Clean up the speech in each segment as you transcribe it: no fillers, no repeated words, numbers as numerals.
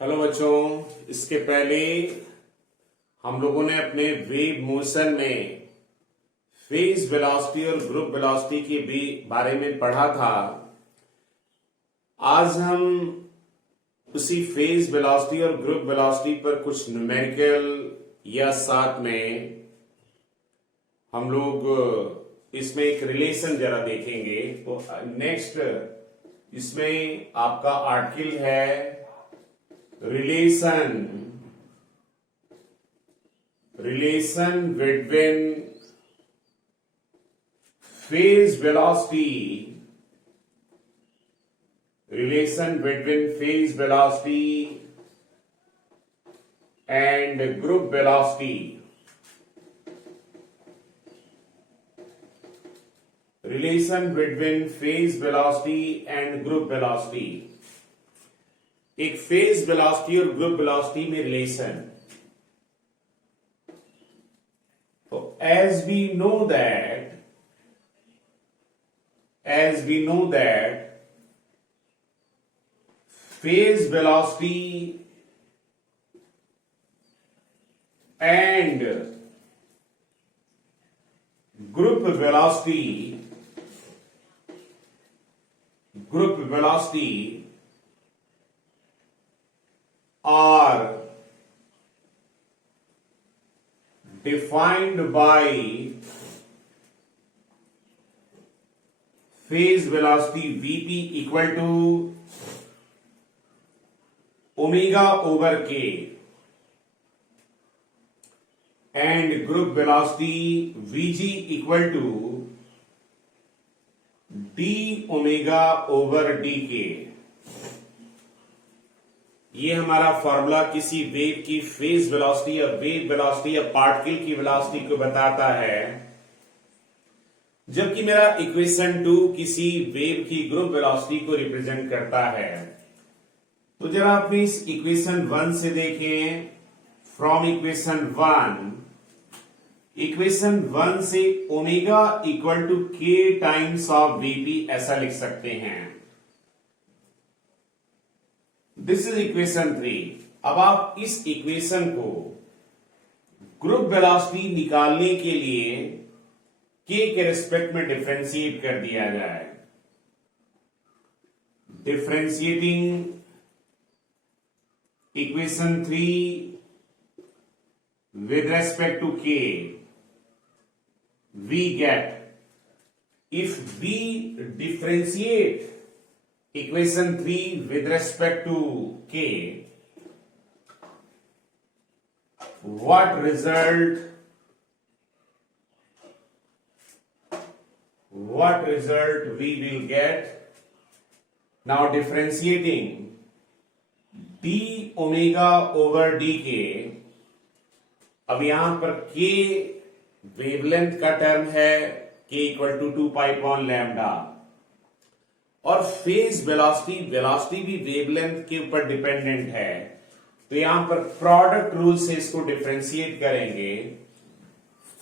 Hello बच्चों, इसके पहले हम लोगों ने अपने वेव मोशन में फेज वेलोसिटी और ग्रुप वेलोसिटी के भी बारे में पढ़ा था। आज हम उसी फेज वेलोसिटी और ग्रुप वेलोसिटी पर कुछ न्यूमेरिकल या साथ में हम लोग इसमें एक रिलेशन जरा देखेंगे। तो नेक्स्ट इसमें आपका आर्टिकल है relation between phase velocity and group velocity. Relation between phase velocity and group velocity. एक फेज वेलोसिटी और ग्रुप वेलोसिटी में रिलेशन। तो as we know that phase velocity and group velocity are defined by phase velocity Vp equal to omega over k and group velocity Vg equal to d omega over dk। ये हमारा formula किसी wave की phase velocity या wave velocity या particle की velocity को बताता है, जबकि मेरा इक्वेशन 2 किसी वेव की ग्रुप वेलोसिटी को रिप्रेजेंट करता है। तो जरा अपनी इस इक्वेशन 1 से देखें। फ्रॉम इक्वेशन 1 से ओमेगा इक्वल टू के टाइम्स ऑफ वीपी ऐसा लिख सकते हैं। This is equation 3। अब आप इस इक्वेशन को ग्रुप वेलोसिटी निकालने के लिए के रिस्पेक्ट में डिफरेंशिएट कर दिया जाए। Differentiating equation 3 with respect to k, we get, if we differentiate equation 3 with respect to k, what result we will get? Now differentiating d omega over dk, अब यहां पर k वेवलेंथ का term है, k equal to 2 pi upon lambda, और phase velocity भी wavelength के ऊपर dependent है। तो यहां पर प्रोडक्ट रूल से इसको डिफरेंशिएट करेंगे।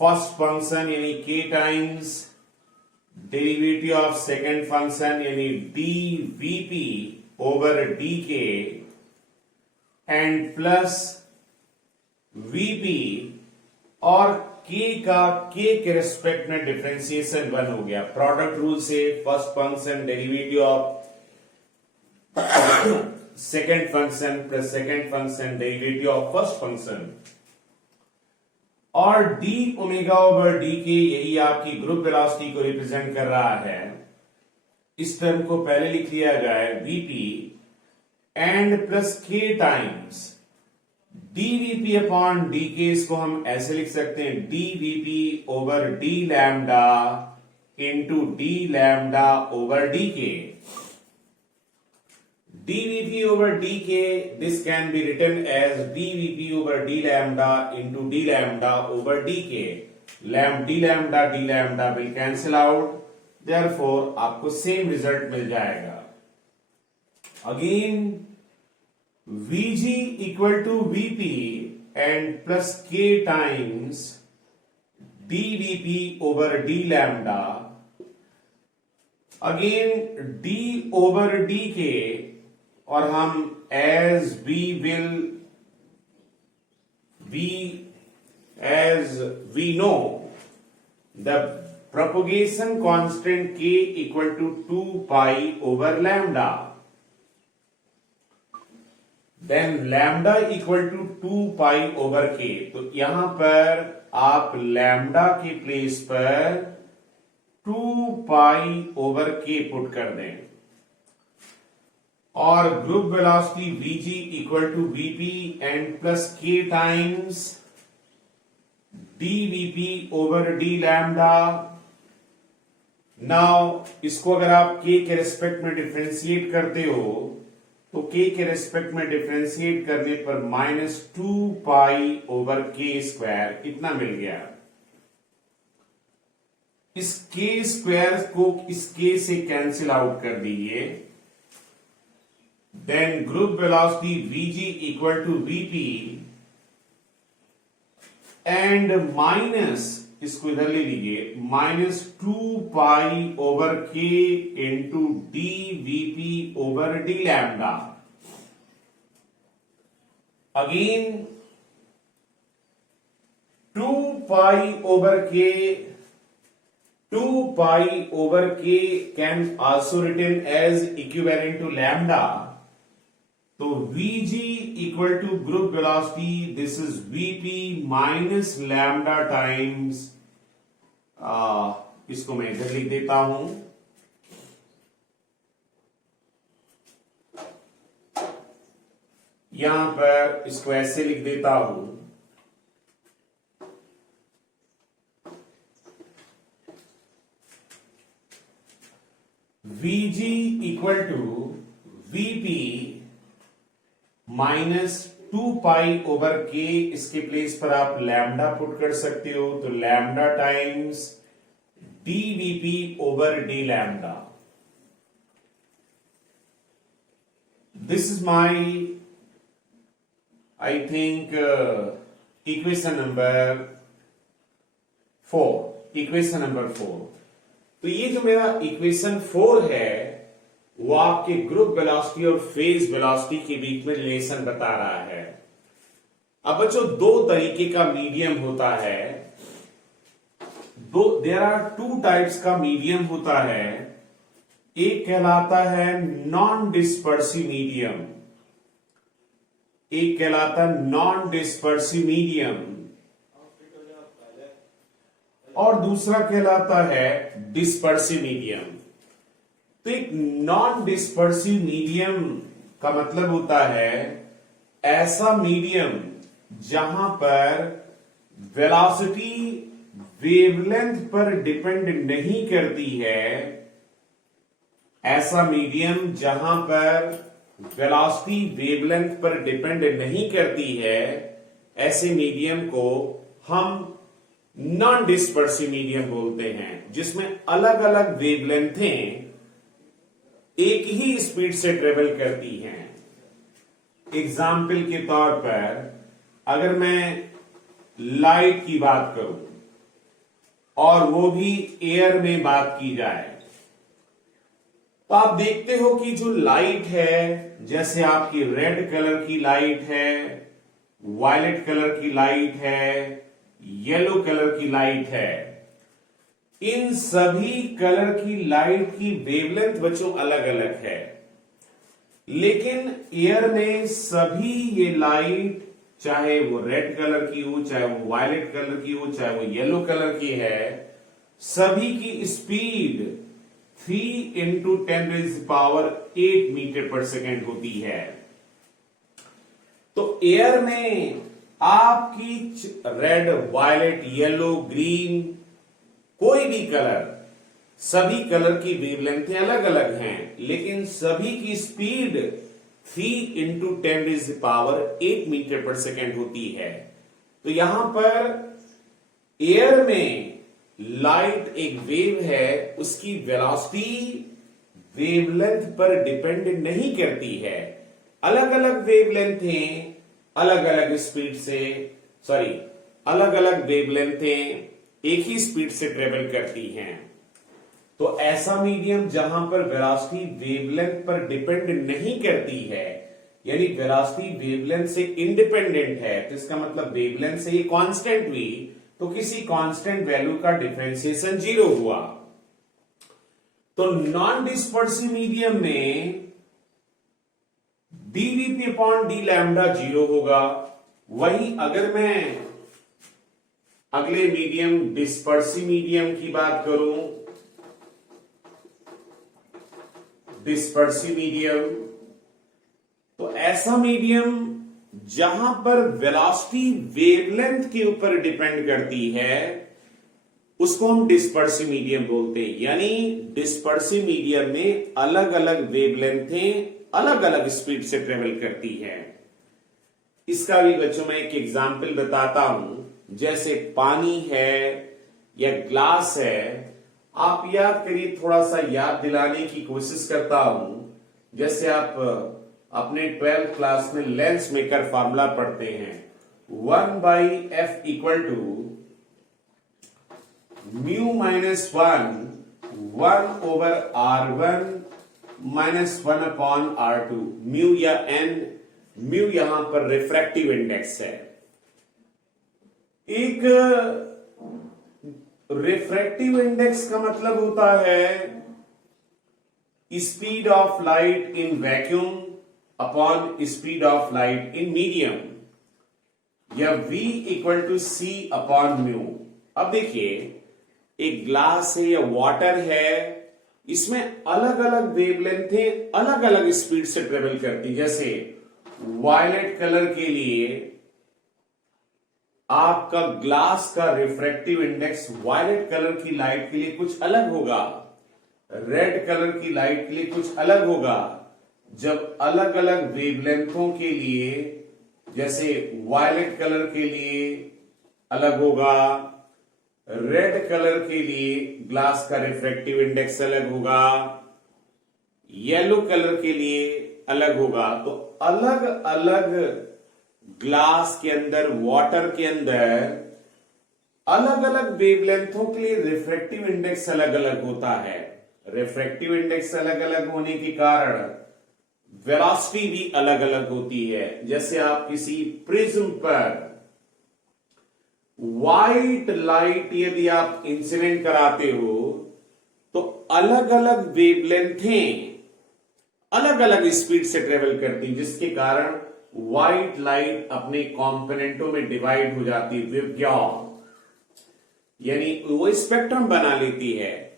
फर्स्ट फंक्शन यानी k times derivative of second function यानी dvp over dk and plus vp, और k के रिस्पेक्ट में डिफरेंशिएशन 1 हो गया। प्रोडक्ट रूल से first function derivative of second function plus second function derivative of first function, और d omega over d के यही आपकी ग्रुप वेलोसिटी को रिप्रेजेंट कर रहा है। इस टर्म को पहले लिख लिया जाए vp and plus k times dvp upon dk। इसको हम ऐसे लिख सकते हैं dvp over d lambda into d lambda over dk। dvp over dk, this can be written as dvp over d lambda into d lambda over dk। d lambda will cancel out, therefore आपको same result मिल जाएगा। Again Vg equal to Vp and plus k times dVp over d lambda, again d over dk और हम as we know the propagation constant k equal to 2 pi over lambda, then lambda equal to 2 pi over k। तो यहां पर आप lambda के place पर 2 pi over के put कर दें और group velocity vg equal to vp and plus k times dvp over d lambda. Now इसको अगर आप k के रेस्पेक्ट में डिफरेंशिएट करते हो तो k के रेस्पेक्ट में डिफरेंशिएट करने पर -2 पाई ओवर k स्क्वायर इतना मिल गया। इस k स्क्वायर को इस k से कैंसिल आउट कर दीजिए, then group velocity vg equal to vp and minus, इसको इधर ले लीजिए, -2 pi over k into d vp over d lambda. Again 2 pi over k can also written as equivalent to lambda. तो vg equal to group velocity, this is vp minus lambda times, इसको मैं इधर लिख देता हूं, यहां पर इसको ऐसे लिख देता हूं, vg equal to vp minus 2 pi over k, इसके प्लेस पर आप लैम्डा पुट कर सकते हो, तो lambda times dvp over d lambda. This is my I think equation number 4। तो ये जो मेरा इक्वेशन 4 है वो आपके ग्रुप वेलोसिटी और फेज वेलोसिटी के बीच में रिलेशन बता रहा है। अब बच्चों दो तरीके का मीडियम होता है, देयर आर 2 टाइप्स का मीडियम होता है। एक कहलाता है नॉन डिस्पर्सिव मीडियम, एक कहलाता है नॉन डिस्पर्सिव मीडियम और दूसरा कहलाता है डिस्पर्सिव मीडियम। तो एक नॉन डिस्पर्सिव मीडियम का मतलब होता है ऐसा मीडियम जहां पर वेलोसिटी वेवलेंथ पर डिपेंड नहीं करती है, ऐसा मीडियम जहां पर वेलोसिटी वेवलेंथ पर डिपेंड नहीं करती है, ऐसे मीडियम को हम नॉन डिस्पर्सिव मीडियम बोलते हैं, जिसमें अलग अलग वेवलेंथें एक ही स्पीड से ट्रेवल करती हैं। एग्जाम्पल के तौर पर अगर मैं लाइट की बात करूं और वो भी एयर में बात की जाए, तो आप देखते हो कि जो लाइट है, जैसे आपकी रेड कलर की लाइट है, वायलेट कलर की लाइट है, येलो कलर की लाइट है, इन सभी कलर की लाइट की वेवलेंथ बच्चों अलग अलग है, लेकिन एयर में सभी ये लाइट, चाहे वो रेड कलर की हो, चाहे वो वायलेट कलर की हो, चाहे वो येलो कलर की है, सभी की स्पीड 3 इंटू 10⁸ मीटर पर सेकेंड होती है। तो एयर में आपकी रेड, वायलेट, येलो, ग्रीन, कोई भी कलर, सभी कलर की वेवलेंथें अलग अलग हैं, लेकिन सभी की स्पीड 3 इंटू 10⁸ मीटर पर सेकेंड होती है। तो यहां पर एयर में लाइट एक वेव है, उसकी वेलोसिटी वेवलेंथ पर डिपेंड नहीं करती है, अलग अलग वेवलेंथें अलग अलग स्पीड से, अलग अलग वेवलेंथें एक ही स्पीड से ट्रेवल करती हैं। तो ऐसा मीडियम जहां पर वेलोसिटी वेवलेंथ पर डिपेंड नहीं करती है, यानी वेलोसिटी वेवलेंथ से इंडिपेंडेंट है, तो इसका मतलब वेवलेंथ से ये कांस्टेंट हुई, तो किसी कांस्टेंट वैल्यू का डिफरेंशिएशन 0 हुआ। तो नॉन डिस्पर्सिव मीडियम में dVp अपॉन डी लैम्डा 0 होगा। वही अगर मैं अगले मीडियम डिस्पर्सिव मीडियम की बात करूं, डिस्पर्सिव मीडियम, तो ऐसा मीडियम जहां पर वेलोसिटी वेवलेंथ के ऊपर डिपेंड करती है उसको हम डिस्पर्सिव मीडियम बोलते हैं। यानी डिस्पर्सिव मीडियम में अलग अलग वेवलेंथें अलग अलग स्पीड से ट्रेवल करती है। इसका भी बच्चों में एक एग्जाम्पल बताता हूं, जैसे पानी है या ग्लास है। आप याद करिए, थोड़ा सा याद दिलाने की कोशिश करता हूं। जैसे आप अपने 12th क्लास में लेंस मेकर फॉर्मूला पढ़ते हैं, 1/f equal to mu minus 1/r1 minus 1/r2। Mu या एन, म्यू यहां पर रिफ्रैक्टिव इंडेक्स है। एक रिफ्रैक्टिव इंडेक्स का मतलब होता है speed of light in vacuum upon speed of light in medium, या v equal to c upon mu. अब देखिए, एक ग्लास है या वाटर है, इसमें अलग अलग वेवलेंथें अलग अलग स्पीड से ट्रेवल करती। जैसे वायलेट कलर के लिए आपका ग्लास का रिफ्रैक्टिव इंडेक्स वायलेट कलर की लाइट के लिए कुछ अलग होगा, रेड कलर की लाइट के लिए कुछ अलग होगा। जब अलग अलग वेवलेंथों के लिए, जैसे वायलेट कलर के लिए अलग होगा, रेड कलर के लिए ग्लास का रिफ्रैक्टिव इंडेक्स अलग होगा, येलो कलर के लिए अलग होगा। तो अलग अलग ग्लास के अंदर, वाटर के अंदर अलग अलग वेवलेंथों के लिए रिफ्रैक्टिव इंडेक्स अलग अलग होता है। रिफ्रैक्टिव इंडेक्स अलग अलग होने के कारण वेलोसिटी भी अलग अलग होती है। जैसे आप किसी प्रिज्म पर व्हाइट लाइट यदि आप इंसिडेंट कराते हो, तो अलग अलग वेवलेंथें अलग अलग स्पीड से ट्रेवल करती, जिसके कारण व्हाइट लाइट अपने कॉम्पोनेंटों में डिवाइड हो जाती है, विभज्ञान, यानी वो स्पेक्ट्रम बना लेती है।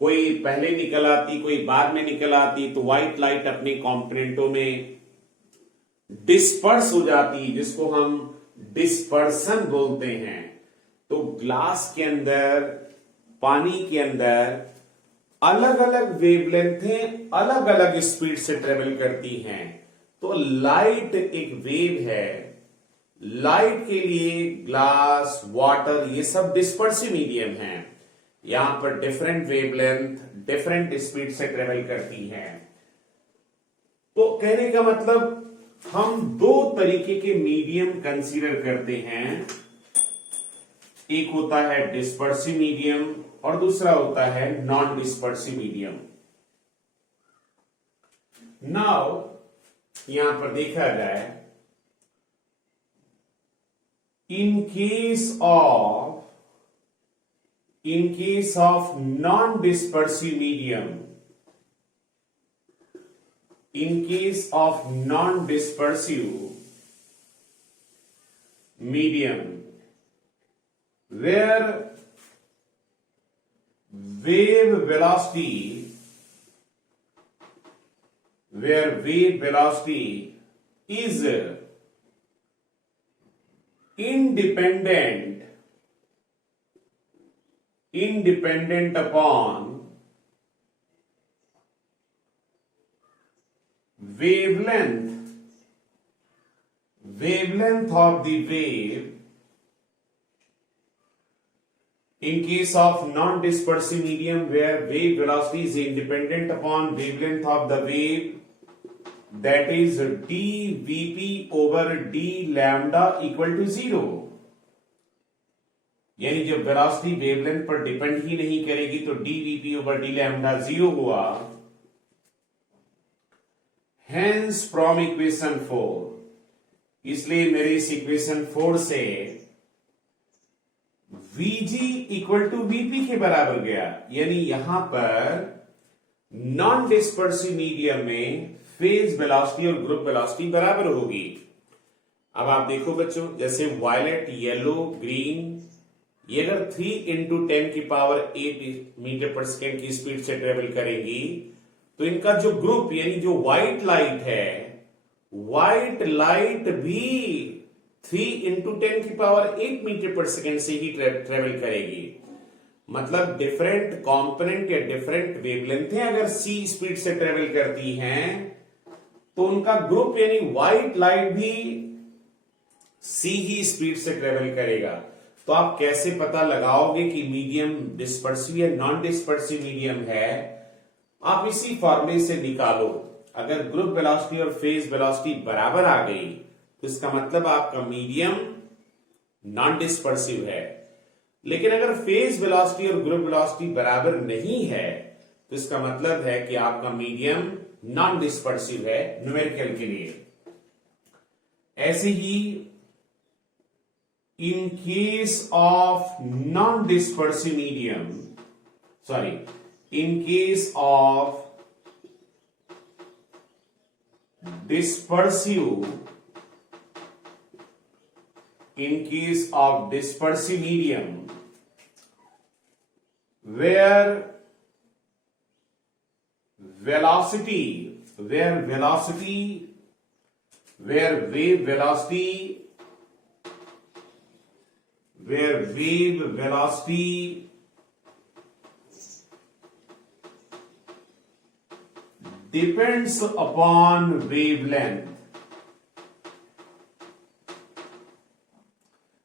कोई पहले निकल आती, कोई बाद में निकल आती, तो व्हाइट लाइट अपने कॉम्पोनेंटों में डिस्पर्स हो जाती, जिसको हम डिस्पर्सन बोलते हैं। तो ग्लास के अंदर, पानी के अंदर अलग अलग वेवलेंथें अलग अलग स्पीड से ट्रेवल करती हैं। तो लाइट एक वेव है। लाइट के लिए ग्लास, वाटर, ये सब डिस्पर्सिव मीडियम हैं। यहां पर डिफरेंट वेवलेंथ डिफरेंट स्पीड से ट्रेवल करती हैं। तो कहने का मतलब, हम दो तरीके के मीडियम कंसीडर करते हैं। एक होता है डिस्पर्सिव मीडियम और दूसरा होता है नॉन डिस्पर्सिव मीडियम। नाउ यहां पर देखा जाए, in case of non dispersive medium, in case of non-dispersive medium where wave velocity is independent upon wavelength of the wave. In case of non-dispersive medium where wave velocity is independent upon wavelength of the wave, that is dVp over d lambda equal to 0. यानी जब velocity wavelength पर depend ही नहीं करेगी तो dvp over d lambda 0 हुआ। Hence from equation 4, इसलिए मेरे इस इक्वेशन 4 से vg इक्वल टू vp के बराबर गया। यानी यहां पर नॉन डिस्पर्सिव मीडियम में फेज वेलोसिटी और ग्रुप वेलोसिटी बराबर होगी। अब आप देखो बच्चों, जैसे वायलेट, येलो, ग्रीन, ये अगर 3 इंटू 10 की पावर 8 मीटर पर सेकेंड की स्पीड से ट्रेवल करेंगी तो इनका जो ग्रुप यानी जो व्हाइट लाइट है, व्हाइट लाइट भी 3 इंटू 10 की पावर 8 मीटर पर सेकेंड से ही ट्रेवल करेगी। मतलब डिफरेंट कंपोनेंट या डिफरेंट वेवलेंथें अगर सी स्पीड से ट्रेवल करती हैं तो उनका ग्रुप यानी व्हाइट लाइट भी सी ही स्पीड से ट्रेवल करेगा। तो आप कैसे पता लगाओगे कि मीडियम डिस्पर्सिव या नॉन डिस्पर्सिव मीडियम है? आप इसी फॉर्मूले से निकालो। अगर ग्रुप वेलोसिटी और फेज वेलोसिटी बराबर आ गई तो इसका मतलब आपका मीडियम नॉन डिस्पर्सिव है। लेकिन अगर फेज वेलोसिटी और ग्रुप वेलोसिटी बराबर नहीं है तो इसका मतलब है कि आपका मीडियम नॉन डिस्पर्सिव है न्यूमेरिकल के लिए। ऐसे ही in case of non-dispersive medium, in case of dispersive, medium where wave velocity depends upon wavelength,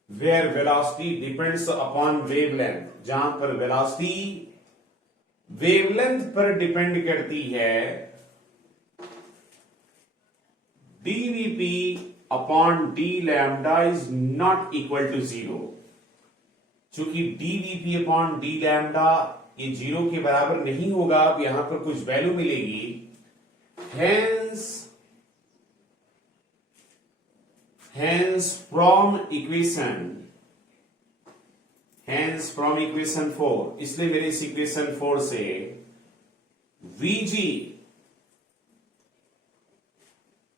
where velocity depends upon wavelength, जहां पर वेलोसिटी वेवलेंथ पर डिपेंड करती है, dvp upon d lambda is not equal to 0। चूंकि dvp upon d lambda ये 0 के बराबर नहीं होगा, अब यहां पर कुछ वैल्यू मिलेगी। hence from equation 4, इसलिए मेरे इस इक्वेशन 4 से vg,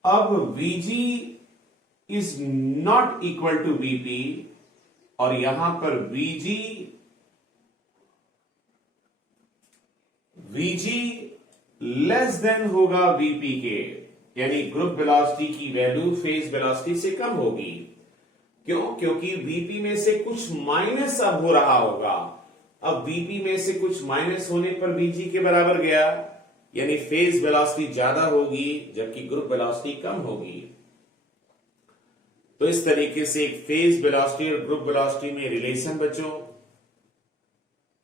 अब vg is not equal to vp और यहां पर vg लेस देन होगा vp के, यानी ग्रुप वेलोसिटी की वैल्यू फेज वेलोसिटी से कम होगी। क्यों? क्योंकि vp में से कुछ माइनस अब हो रहा होगा। अब vp में से कुछ माइनस होने पर vg के बराबर गया, यानी फेज वेलोसिटी ज्यादा होगी जबकि ग्रुप वेलोसिटी कम होगी। तो इस तरीके से एक फेज वेलोसिटी और ग्रुप वेलोसिटी में रिलेशन बच्चों,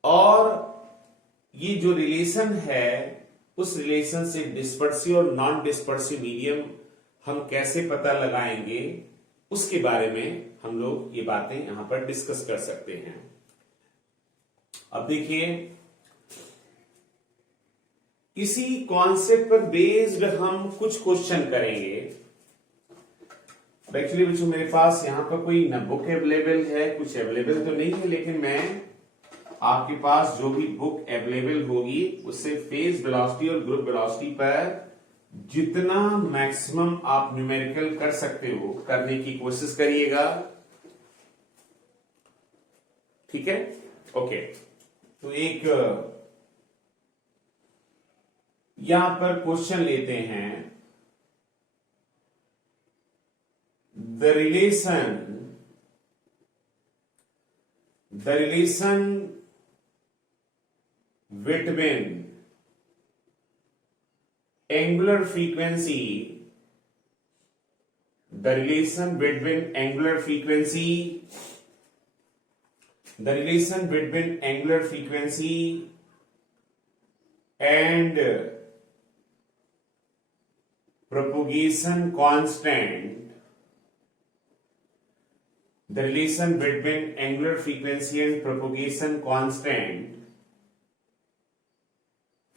और ये जो रिलेशन है उस रिलेशन से डिस्पर्सिव और नॉन डिस्पर्सिव मीडियम हम कैसे पता लगाएंगे उसके बारे में हम लोग ये बातें यहां पर डिस्कस कर सकते हैं। अब देखिए, इसी कॉन्सेप्ट पर बेस्ड हम कुछ क्वेश्चन करेंगे। एक्चुअली बच्चों मेरे पास यहां पर कोई न बुक अवेलेबल है, कुछ अवेलेबल तो नहीं है, लेकिन मैं आपके पास जो भी बुक अवेलेबल होगी उससे फेज वेलोसिटी और ग्रुप वेलोसिटी पर जितना मैक्सिमम आप न्यूमेरिकल कर सकते हो करने की कोशिश करिएगा। ठीक है, ओके। तो एक यहां पर क्वेश्चन लेते हैं, the relation between angular frequency, the relation between angular frequency and propagation constant the relation between angular frequency and propagation constant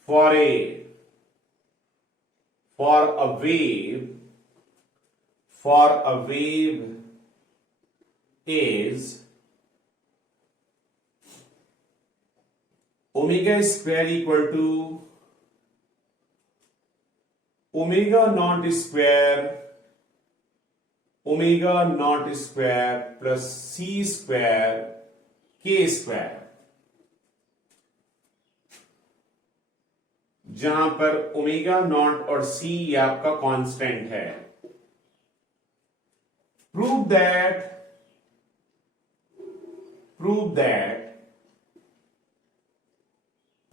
for a wave is omega square equal to omega naught square plus c square k square, जहां पर omega naught और सी ये आपका constant है. Prove that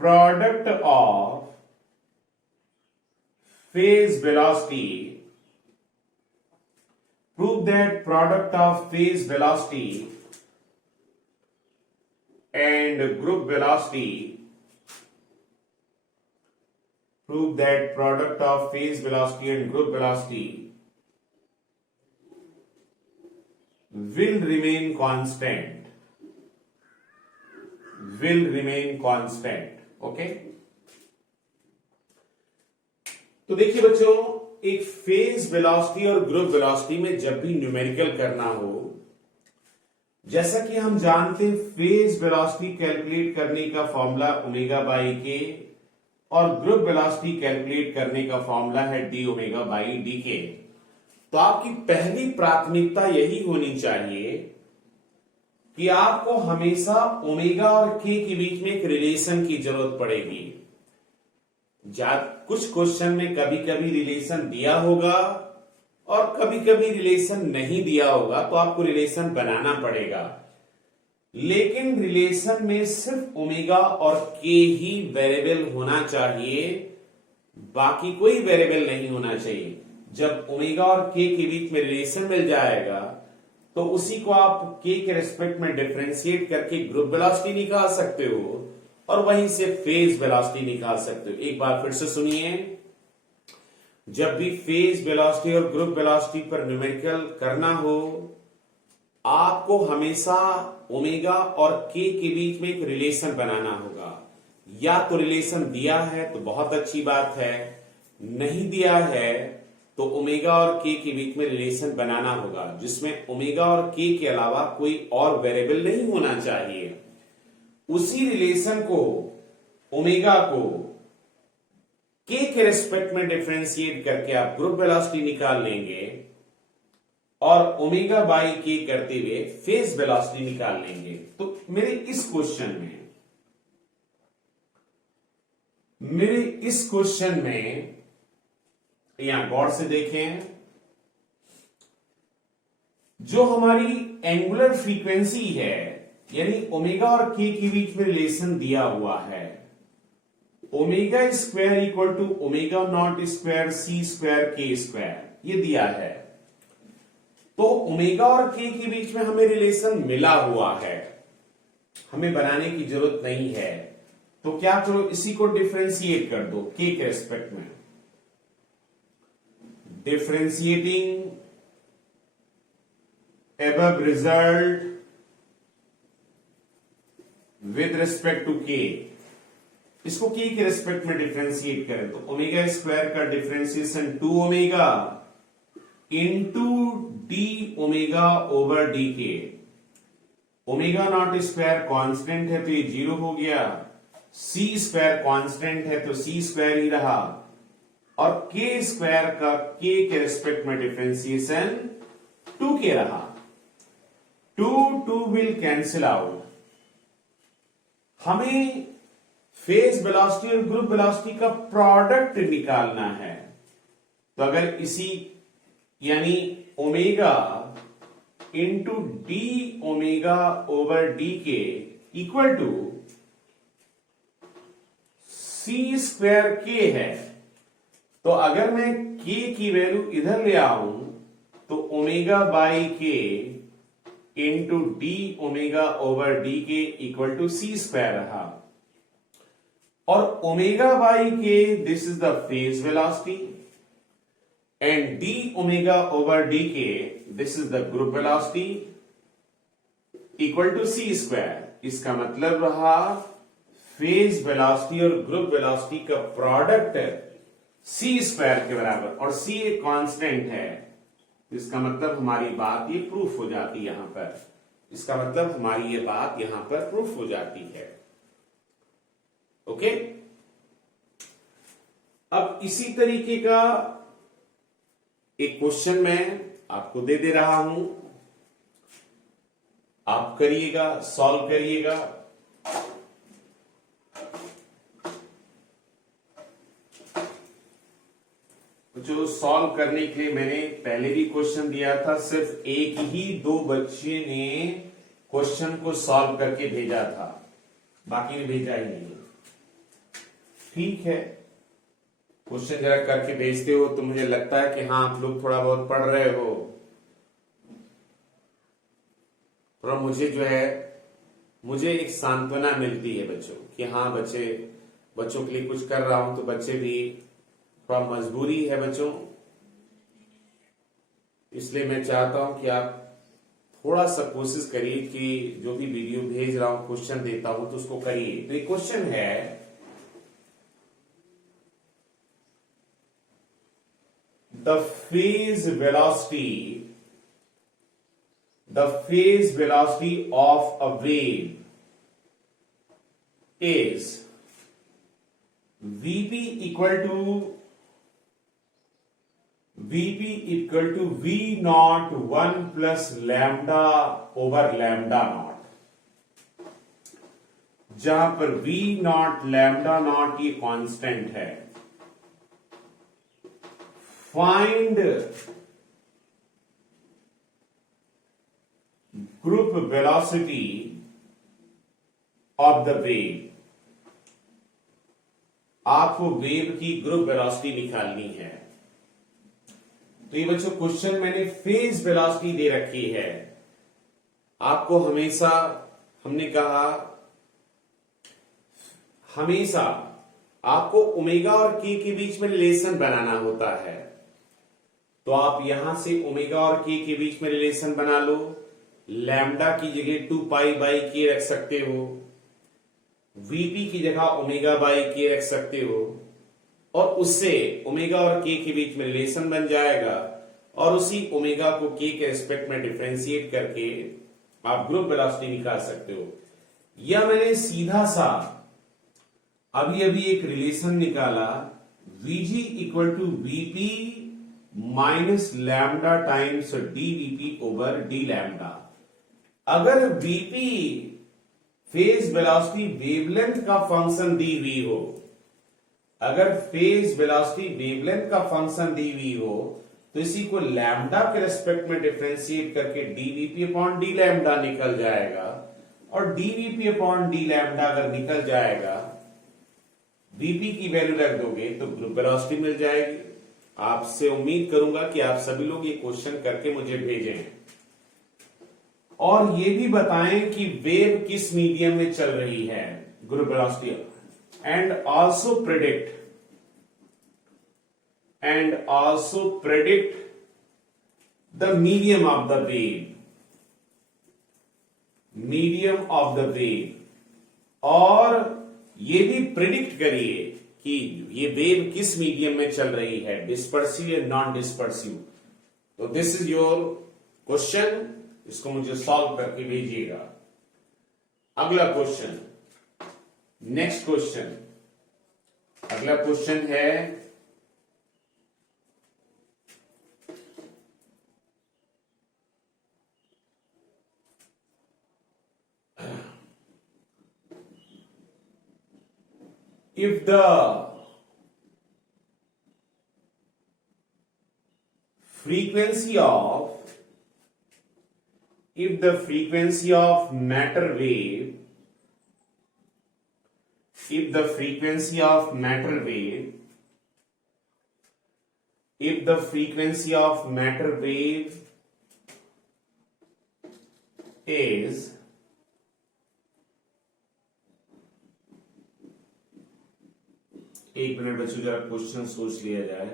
product of phase velocity and group velocity will remain constant. Okay, तो देखिए बच्चों, एक फेज वेलोसिटी और ग्रुप वेलोसिटी में जब भी न्यूमेरिकल करना हो, जैसा कि हम जानते हैं फेज वेलोसिटी कैलकुलेट करने का फॉर्मूला ओमेगा बाई के और ग्रुप वेलोसिटी कैलकुलेट करने का फॉर्मूला है डी ओमेगा बाई डी के. तो आपकी पहली प्राथमिकता यही होनी चाहिए कि आपको हमेशा ओमेगा और के के बीच में एक रिलेशन की जरूरत पड़ेगी. कुछ क्वेश्चन में कभी कभी रिलेशन दिया होगा और कभी कभी रिलेशन नहीं दिया होगा, तो आपको रिलेशन बनाना पड़ेगा. लेकिन रिलेशन में सिर्फ ओमेगा और के ही वेरिएबल होना चाहिए, बाकी कोई वेरिएबल नहीं होना चाहिए. जब ओमेगा और के बीच में रिलेशन मिल जाएगा तो उसी को आप के रेस्पेक्ट में डिफरेंशिएट करके ग्रुप वेलोसिटी निकाल सकते हो और वहीं से फेज वेलोसिटी निकाल सकते हो. एक बार फिर से सुनिए, जब भी फेज वेलोसिटी और ग्रुप वेलोसिटी पर न्यूमेरिकल करना हो, आपको हमेशा ओमेगा और के बीच में एक रिलेशन बनाना होगा. या तो रिलेशन दिया है तो बहुत अच्छी बात है, नहीं दिया है तो ओमेगा और के बीच में रिलेशन बनाना होगा जिसमें ओमेगा और के अलावा कोई और वेरिएबल नहीं होना चाहिए. उसी रिलेशन को, ओमेगा को के रेस्पेक्ट में डिफरेंशिएट करके आप ग्रुप वेलोसिटी निकाल लेंगे और ओमेगा बाई के करते हुए फेज वेलोसिटी निकाल लेंगे. तो मेरे इस क्वेश्चन में यहां गौर से देखें, जो हमारी एंगुलर फ्रीक्वेंसी है यानी ओमेगा और के बीच में रिलेशन दिया हुआ है, omega square equal to omega not square c square k square, ये दिया है. तो ओमेगा और के बीच में हमें रिलेशन मिला हुआ है, हमें बनाने की जरूरत नहीं है. तो क्या करो, इसी को डिफरेंशिएट कर दो के रेस्पेक्ट में. Differentiating above result with respect to k, इसको k के रेस्पेक्ट में डिफरेंशिएट करें तो ओमेगा स्क्वायर का differentiation 2 omega into d omega over d के. ओमेगा नॉट स्क्वायर कांस्टेंट है तो ये 0 हो गया, सी स्क्वायर कांस्टेंट है तो सी स्क्वायर ही रहा, और के स्क्वायर का के रेस्पेक्ट में डिफरेंशिएशन 2k रहा. 2 विल कैंसिल आउट. हमें फेज वेलोसिटी और ग्रुप वेलोसिटी का प्रोडक्ट निकालना है. तो अगर इसी यानी omega into d omega over d k equal to c square के है, तो अगर मैं के की वैल्यू इधर ले आऊं तो omega by k into d omega over d k equal to c square रहा, और omega by k this is the phase velocity and d omega over d k this is the group velocity. Equal to c square. इसका मतलब रहा phase velocity और group velocity का product c square के बराबर, और सी एक कांस्टेंट है। इसका मतलब हमारी बात ये प्रूफ हो जाती है यहां पर। इसका मतलब हमारी ये बात यहां पर प्रूफ हो जाती है। ओके, अब इसी तरीके का एक क्वेश्चन मैं आपको दे दे रहा हूं, आप करिएगा, सॉल्व करिएगा। जो सॉल्व करने के लिए मैंने पहले भी क्वेश्चन दिया था, सिर्फ एक ही दो बच्चे ने क्वेश्चन को सॉल्व करके भेजा था, बाकी ने भेजा ही नहीं। ठीक है, क्वेश्चन जरा करके भेजते हो तो मुझे लगता है कि हाँ आप लोग थोड़ा बहुत पढ़ रहे हो, थोड़ा मुझे जो है मुझे एक सांत्वना मिलती है बच्चों कि हाँ बच्चों के लिए कुछ कर रहा हूं, तो बच्चे भी थोड़ा मजबूरी है बच्चों, इसलिए मैं चाहता हूं कि आप थोड़ा सा कोशिश करिए कि जो भी वीडियो भेज रहा हूं, क्वेश्चन देता हूं तो उसको करिए। तो एक क्वेश्चन है, the phase velocity of a wave is Vp equal to V naught 1 plus lambda over lambda naught, जहां पर V naught lambda naught ये कांस्टेंट है। Find group velocity of the wave. आपको वेव की ग्रुप वेलोसिटी निकालनी है। तो ये बच्चों क्वेश्चन मैंने फेज वेलोसिटी दे रखी है। आपको हमेशा हमने कहा हमेशा आपको ओमेगा और के के बीच में रिलेशन बनाना होता है। तो आप यहां से ओमेगा और के के बीच में रिलेशन बना लो। लैम्डा की जगह 2 पाई बाई के रख सकते हो, वीपी की जगह ओमेगा बाई के रख सकते हो, और उससे ओमेगा और के के बीच में रिलेशन बन जाएगा, और उसी ओमेगा को के के रिस्पेक्ट में डिफरेंशिएट करके आप ग्रुप वेलोसिटी निकाल सकते हो। या मैंने सीधा सा अभी एक रिलेशन निकाला, vg equal to vp minus lambda times dvp over d lambda. अगर वीपी फेज वेलोसिटी वेवलेंथ का फंक्शन दी हुई हो, अगर फेज वेलोसिटी वेवलेंथ का फंक्शन दी हुई हो, तो इसी को लैम्डा के रेस्पेक्ट में डिफरेंशिएट करके डीवीपी अपॉन डी लैम्डा निकल जाएगा, और डीवीपी अपॉन डी लैम्डा अगर निकल जाएगा, वीपी की वैल्यू रख दोगे तो ग्रुप वेलोसिटी मिल जाएगी। आपसे उम्मीद करूंगा कि आप सभी लोग ये क्वेश्चन करके मुझे भेजें, और ये भी बताएं कि वेव किस मीडियम में चल रही है, group velocity, and also predict the medium of the wave, और ये भी प्रिडिक्ट करिए कि ये वेव किस मीडियम में चल रही है, डिस्पर्सिव या नॉन डिस्पर्सिव। तो दिस इज योर क्वेश्चन, इसको मुझे सॉल्व करके भेजिएगा। अगला क्वेश्चन, नेक्स्ट क्वेश्चन, अगला क्वेश्चन है if the frequency of matter wave is एक मिनट बच्चों, जरा क्वेश्चन सोच लिया जाए।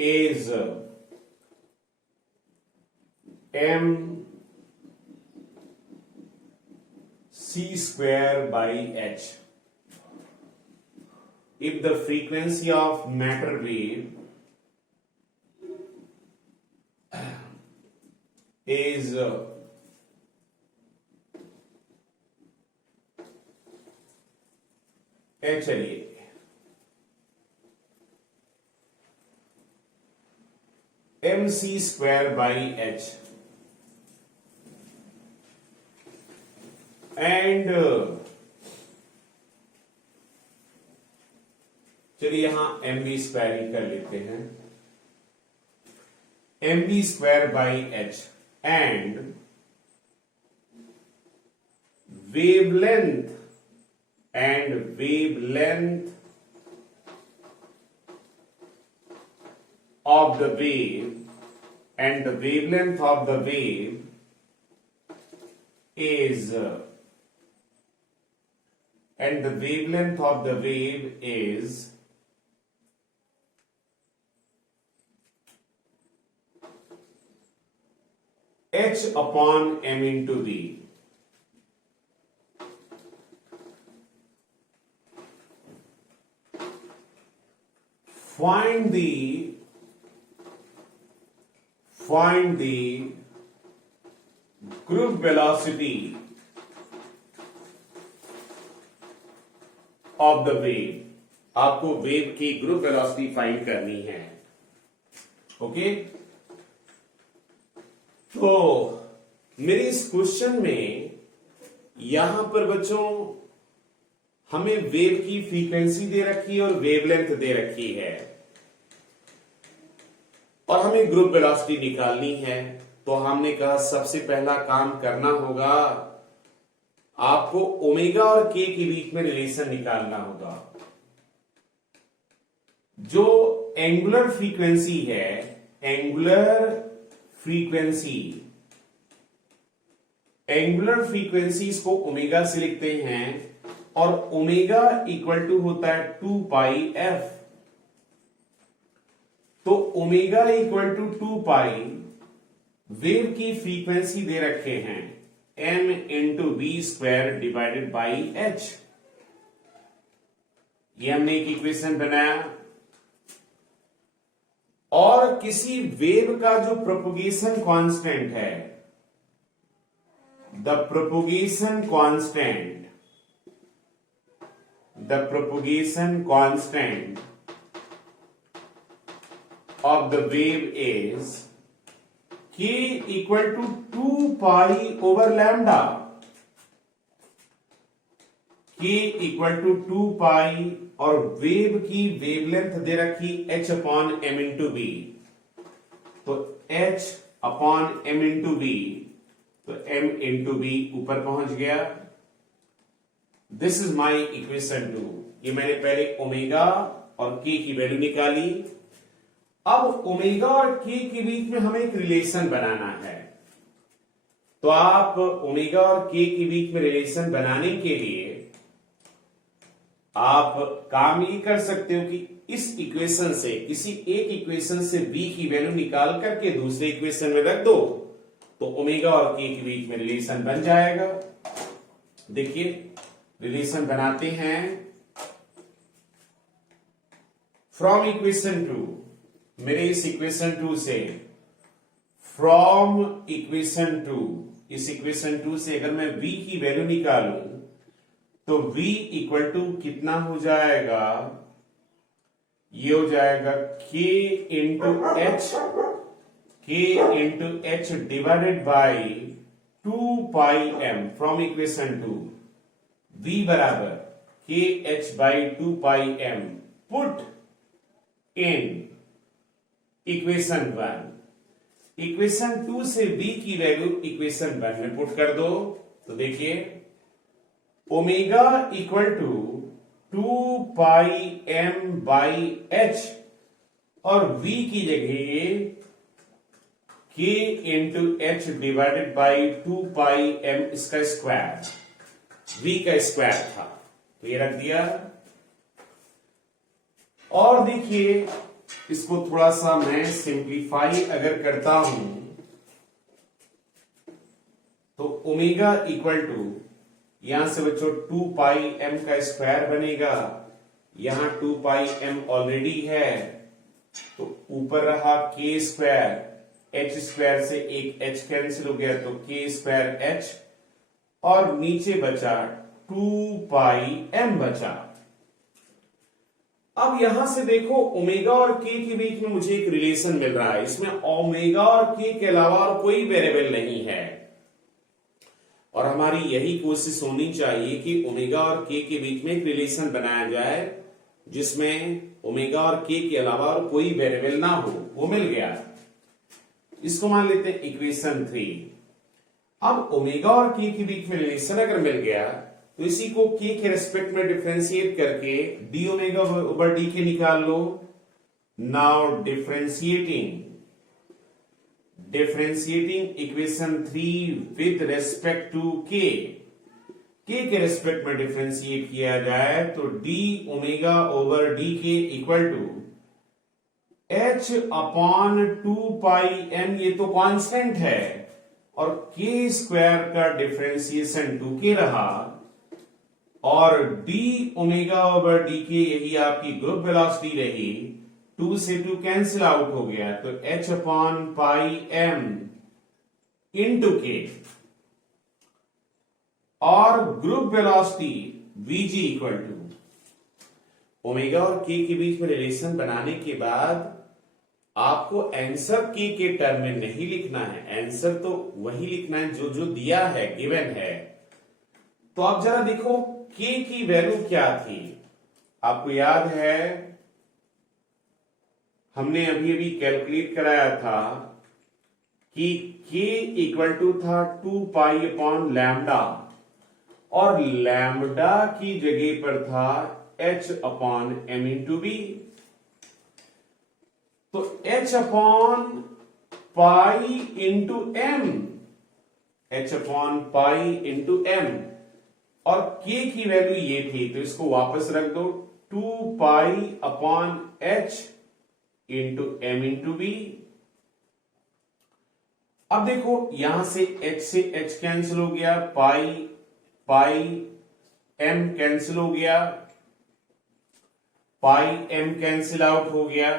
is m c square by h. If the frequency of matter wave is चलिए mc square by h and चलिए यहां mv स्क्वायर ही कर लेते हैं, mv square by h and wavelength of the wave and the wavelength of the wave is h upon m into v. Find the group velocity of the wave. आपको wave की group velocity find करनी है. Okay तो मेरे इस question में यहां पर बच्चों हमें वेव की फ्रीक्वेंसी दे रखी है और वेवलेंथ दे रखी है और हमें ग्रुप वेलोसिटी निकालनी है. तो हमने कहा सबसे पहला काम करना होगा, आपको ओमेगा और के के बीच में रिलेशन निकालना होगा. जो एंगुलर फ्रीक्वेंसी है, एंगुलर फ्रीक्वेंसीज को ओमेगा से लिखते हैं और ओमेगा इक्वल टू होता है 2 पाई एफ. तो omega equal to 2 pi, wave की फ्रीक्वेंसी दे रखे हैं m into v square divided by h. ये हमने एक इक्वेशन बनाया और किसी वेव का जो प्रोपगेशन कांस्टेंट है, the propagation constant of the wave is k equal to 2 pi over lambda. k equal to 2 pi और वेव की वेवलेंथ दे रखी h upon m into v. तो h upon m into v, तो m into v ऊपर पहुंच गया. This is my equation 2. ये मैंने पहले ओमेगा और k की वैल्यू निकाली. अब ओमेगा और k के बीच में हमें एक रिलेशन बनाना है. तो आप ओमेगा और k के बीच में रिलेशन बनाने के लिए आप काम ये कर सकते हो कि इस इक्वेशन से, किसी एक इक्वेशन से v की वैल्यू निकाल करके दूसरे इक्वेशन में रख दो तो ओमेगा और k के बीच में रिलेशन बन जाएगा. देखिए रिलेशन बनाते हैं. फ्रॉम इक्वेशन 2, मेरे इस इक्वेशन 2 से, फ्रॉम इक्वेशन 2, इस इक्वेशन 2 से अगर मैं v की वैल्यू निकालूं तो v इक्वल टू कितना हो जाएगा, ये हो जाएगा k into h divided by 2 pi m. From equation 2 v बराबर k h by 2 pi m. Put in equation 1. Equation 2 से v की वैल्यू इक्वेशन 1 में पुट कर दो तो देखिए omega equal to 2 pi m by h और v की जगह k into h divided by 2 pi m इसका स्क्वायर, v का स्क्वायर था तो ये रख दिया. और देखिए इसको थोड़ा सा मैं सिंप्लीफाई अगर करता हूं तो ओमेगा इक्वल टू, यहां से बच्चों 2 पाई एम का स्क्वायर बनेगा, यहां 2 पाई एम ऑलरेडी है, तो ऊपर रहा के स्क्वायर, एच स्क्वायर से एक एच कैंसिल हो गया तो के स्क्वायर एच, और नीचे बचा 2 पाई एम बचा। अब यहां से देखो ओमेगा और के के बीच में मुझे एक रिलेशन मिल रहा है, इसमें ओमेगा और के अलावा और कोई वेरिएबल नहीं है, और हमारी यही कोशिश होनी चाहिए कि ओमेगा और के बीच में एक रिलेशन बनाया जाए जिसमें ओमेगा और के अलावा और कोई वेरिएबल ना हो। वो मिल गया, इसको मान लेते हैं इक्वेशन 3। अब ओमेगा और के बीच में रिलेशन अगर मिल गया तो इसी को के रेस्पेक्ट में डिफरेंशिएट करके D omega over d k निकाल लो। Now differentiating equation 3 with respect to k respect में डिफरेंशिएट किया जाए तो d omega over d k equal to h upon 2 pi m, ये तो कांस्टेंट है, और के स्क्वायर का डिफरेंशिएशन 2k रहा, और डी ओमेगा ओवर डी के यही आपकी ग्रुप वेलोसिटी रही, 2 से 2 कैंसिल आउट हो गया तो h upon pi m into k, और group velocity vg equal to omega और के बीच में रिलेशन बनाने के बाद आपको आंसर के टर्म में नहीं लिखना है, आंसर तो वही लिखना है जो जो दिया है, गिवन है। तो आप जरा देखो के की वैल्यू क्या थी, आपको याद है हमने अभी अभी कैलकुलेट कराया था कि के इक्वल टू था 2 पाई अपॉन लैम्डा, और लैम्डा की जगह पर था h upon m into b, तो h upon pi into m, h upon pi into m, और k की वैल्यू ये थी तो इसको वापस रख दो 2 pi upon h into m into b. अब देखो यहां से h से h कैंसिल हो गया, पाई m कैंसिल हो गया, पाई m कैंसिल आउट हो गया,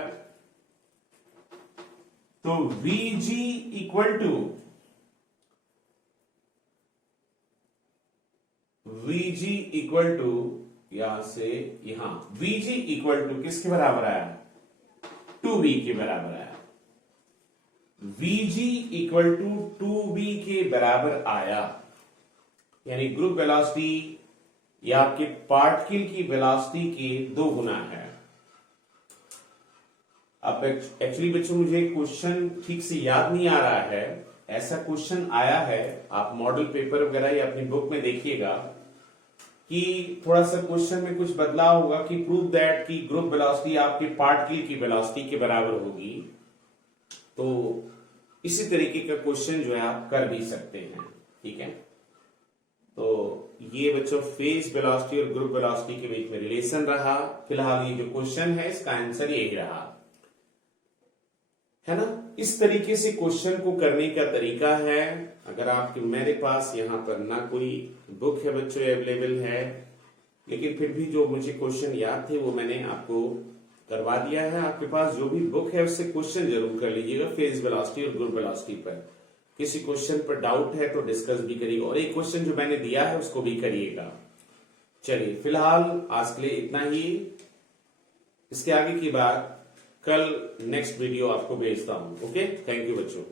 तो Vg इक्वल टू यहां से यहां Vg इक्वल टू किसके बराबर आया, 2b के बराबर आया, Vg इक्वल टू 2b के बराबर आया, यानी ग्रुप वेलोसिटी या आपके पार्टिकल की वेलोसिटी के 2 गुना है। अब एक्चुअली बच्चों मुझे क्वेश्चन ठीक से याद नहीं आ रहा है, ऐसा क्वेश्चन आया है, आप मॉडल पेपर वगैरह या अपनी बुक में देखिएगा कि थोड़ा सा क्वेश्चन में कुछ बदलाव होगा कि प्रूव दैट कि ग्रुप वेलोसिटी आपके पार्टिकल की वेलोसिटी के बराबर होगी। तो इसी तरीके का क्वेश्चन जो है आप कर भी सकते हैं, ठीक है। तो ये बच्चों फेज वेलोसिटी और ग्रुप वेलोसिटी के बीच में रिलेशन रहा। फिलहाल ये जो क्वेश्चन है इसका आंसर यही रहा, है ना। इस तरीके से क्वेश्चन को करने का तरीका है। अगर आपके मेरे पास यहाँ पर ना कोई बुक है बच्चों अवेलेबल है, लेकिन फिर भी जो मुझे क्वेश्चन याद थे वो मैंने आपको करवा दिया है। आपके पास जो भी बुक है उससे क्वेश्चन जरूर कर लीजिएगा फेज वेलोसिटी और ग्रुप वेलोसिटी पर। किसी क्वेश्चन पर डाउट है तो डिस्कस भी करिएगा, और एक क्वेश्चन जो मैंने दिया है उसको भी करिएगा। चलिए फिलहाल आज के लिए इतना ही, इसके आगे की बात कल नेक्स्ट वीडियो आपको भेजता हूं। ओके, थैंक यू बच्चों।